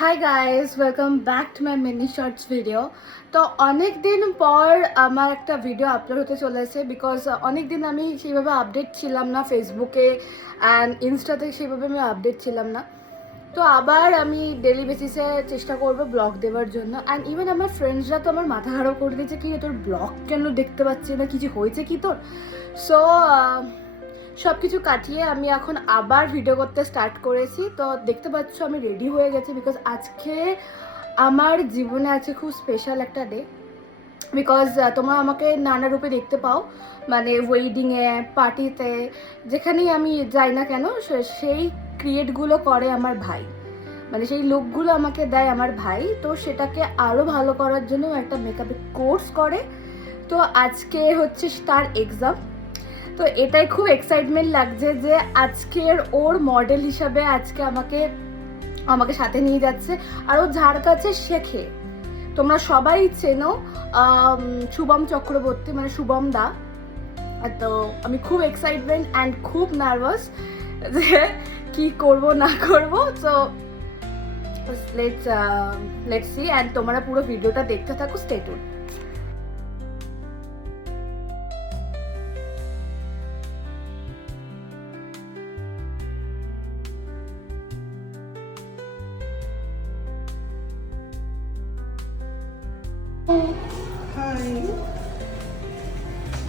High guys, welcome back to my mini shorts video. তো অনেক দিন পর আমার একটা ভিডিও আপলোড হতে চলেছে বিকজ অনেক দিন আমি সেইভাবে আপডেট ছিলাম না ফেসবুকে অ্যান্ড ইনস্টাতে, সেইভাবে আমি আপডেট ছিলাম না। তো আবার আমি ডেলি বেসিসে চেষ্টা করবো ব্লগ দেওয়ার জন্য। অ্যান্ড ইভেন আমার ফ্রেন্ডসরা তো আমার মাথা খারাপ করে দিয়েছে, কি তোর ব্লগ কেন দেখতে পাচ্ছি না, কিছু হয়েছে কি তোর। সো সব কিছু কাটিয়ে আমি এখন আবার ভিডিও করতে স্টার্ট করেছি। তো দেখতে পাচ্ছ আমি রেডি হয়ে গেছি বিকজ আজকে আমার জীবনে আছে খুব স্পেশাল একটা ডে। বিকজ তোমরা আমাকে নানা রূপে দেখতে পাও, মানে ওয়েডিংয়ে, পার্টিতে, যেখানেই আমি যাই না কেন সেই ক্রিয়েটগুলো করে আমার ভাই, মানে সেই লুকগুলো আমাকে দেয় আমার ভাই। তো সেটাকে আরও ভালো করার জন্য একটা মেকআপের কোর্স করে। তো আজকে হচ্ছে তার এক্সাম। তো এটাই খুব এক্সাইটমেন্ট লাগছে যে আজকের ওর মডেল হিসাবে আজকে আমাকে সাথে নিয়ে যাচ্ছে। আর ও যার কাছে শেখে, তোমরা সবাই চেনো শুভম চক্রবর্তী, মানে শুভম দা। তো আমি খুব এক্সাইটমেন্ট অ্যান্ড খুব নার্ভাস যে কি করব না করব। তো লেটস সি, অ্যান্ড তোমরা পুরো ভিডিওটা দেখতে থাকো, স্টে টিউনড।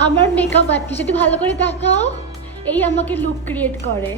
আমার মেকআপ আর্টিস্ট, একটু ভালো করে তাকাও, এই আমাকে লুক ক্রিয়েট করে।